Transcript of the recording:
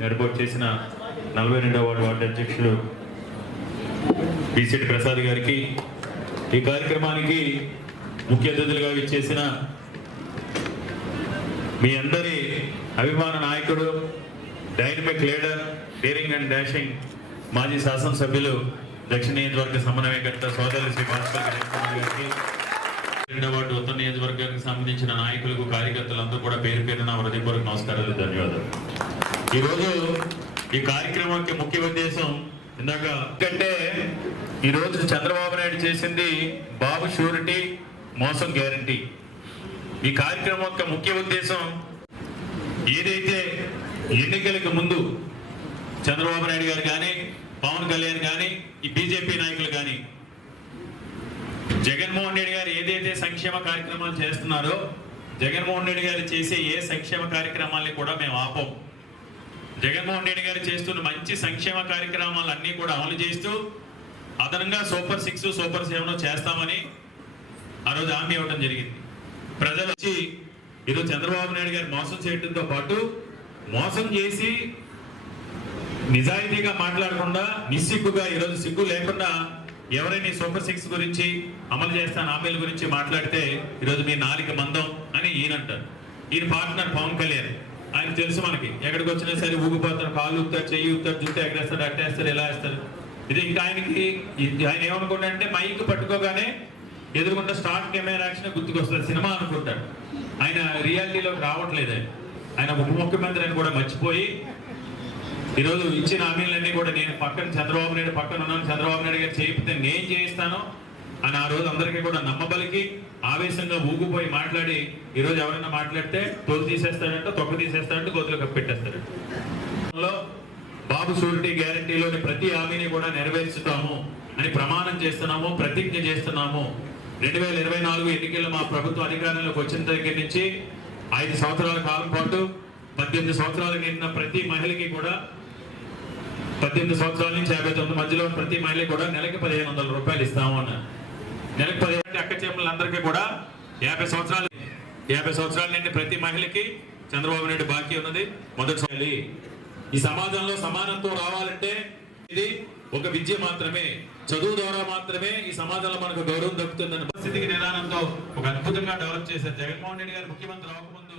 ఏర్పాటు చేసిన నలభై రెండవ వార్డు వార్డు అధ్యక్షులు బిసిటి ప్రసాద్ గారికి ఈ కార్యక్రమానికి ముఖ్య అతిథులుగా ఇచ్చేసిన మీ అందరి అభిమాన నాయకుడు dynamic leader daring and dashing మాజీ శాసనసభ్యులు దక్షిణ నియోజకవర్గ సమన్వయకర్త సోదరులు శ్రీ భాస్కర్ గారికి రెండవ వార్డు ఉత్తర నియోజకవర్గానికి సంబంధించిన నాయకులకు కార్యకర్తలందరూ కూడా పేరు పేరున హృదయపూర్వక నమస్కారాలు ధన్యవాదాలు. ఈరోజు ఈ కార్యక్రమానికి ముఖ్య ఉద్దేశం ఇందాక ఎందుకంటే ఈరోజు చంద్రబాబు నాయుడు చేసింది బాబు షూరిటీ మోసం గ్యారంటీ. ఈ కార్యక్రమం యొక్క ముఖ్య ఉద్దేశం ఏదైతే ఎన్నికలకు ముందు చంద్రబాబు నాయుడు గారు కానీ పవన్ కళ్యాణ్ కానీ ఈ బీజేపీ నాయకులు కానీ జగన్మోహన్ రెడ్డి గారు ఏదైతే సంక్షేమ కార్యక్రమాలు చేస్తున్నారో జగన్మోహన్ రెడ్డి గారు చేసే ఏ సంక్షేమ కార్యక్రమాల్ని కూడా మేము ఆపం. జగన్మోహన్ రెడ్డి గారు చేస్తున్న మంచి సంక్షేమ కార్యక్రమాలు అన్నీ కూడా అమలు చేస్తూ అదనంగా సూపర్ సిక్స్ సూపర్ సెవెన్ చేస్తామని ఆ రోజు హామీ ఇవ్వడం జరిగింది. ప్రజలు వచ్చి ఈరోజు చంద్రబాబు నాయుడు గారు మోసం చేయడంతో పాటు మోసం చేసి నిజాయితీగా మాట్లాడకుండా నిస్సిగ్గుగా ఈరోజు సిగ్గు లేకుండా ఎవరైనా సూపర్ సిక్స్ గురించి అమలు చేస్తాను హామీల గురించి మాట్లాడితే ఈరోజు మీ నాలుగు మందం అని ఈయన అంటారు ఈయన పార్ట్నర్ పవన్ కళ్యాణ్. ఆయన తెలుసు మనకి. ఎక్కడికి వచ్చినా సరే ఊగిపోతారు కాళ్ళు ఊపుతారు చెయ్యి ఊపుతారు జుట్టు ఎగరేస్తారు అట్టేస్తారు ఎలా వేస్తారు ఇది ఇంకా ఆయనకి ఆయన ఆయన ఏమనుకుంటాడంటే మైక్ పట్టుకోగానే ఎదురుకుండా స్టార్ట్ కెమెరా యాక్షన్ గుర్తుకొస్తుంది. సినిమా అనుకుంటాడు. ఆయన రియాలిటీలోకి రావట్లేదు ఆయన. ఆయన ఉప ముఖ్యమంత్రి అని కూడా మర్చిపోయి ఈరోజు ఇచ్చిన హామీలన్నీ కూడా నేను పక్కన చంద్రబాబు నాయుడు పక్కన ఉన్నాను. చంద్రబాబు నాయుడు గారు చేయితే నేను చేయిస్తాను. అని ఆ రోజు అందరికీ కూడా నమ్మబలికి ఆవేశంగా ఊగిపోయి మాట్లాడి ఈరోజు ఎవరైనా మాట్లాడితే తోలు తీసేస్తాడంటే తొక్క తీసేస్తాడంటే గోతులు కప్పెట్టేస్తాడు బాబు షూరిటీ గ్యారంటీలోని ప్రతి హామీని కూడా నెరవేర్చుతాము అని ప్రమాణం చేస్తున్నాము ప్రతిజ్ఞ చేస్తున్నాము. రెండు వేల ఇరవై నాలుగు ఎన్నికల్లో మా ప్రభుత్వం అధికారంలోకి వచ్చిన దగ్గర నుంచి ఐదు సంవత్సరాల కాలం పాటు పద్దెనిమిది సంవత్సరాలు నిండిన ప్రతి మహిళకి కూడా పద్దెనిమిది సంవత్సరాల నుంచి యాభై తొమ్మిది మధ్యలో ప్రతి మహిళకి కూడా నెలకి పదిహేను వందల రూపాయలు ఇస్తాము అన్నారు నెలకు పదిహేను అక్క చేపలందరికీ కూడా యాభై సంవత్సరాలు యాభై సంవత్సరాల నుండి ప్రతి మహిళకి చంద్రబాబు నాయుడు బాకీ ఉన్నది. మొదటిసారి ఈ సమాజంలో సమానత్వం రావాలంటే ఇది ఒక విద్య మాత్రమే. చదువు ద్వారా మాత్రమే ఈ సమాజంలో మనకు గౌరవం దక్కుతుందని పరిస్థితికి నిదానంతో ఒక అద్భుతంగా డెవలప్ చేశారు జగన్మోహన్ రెడ్డి గారు ముఖ్యమంత్రి రాకముందు.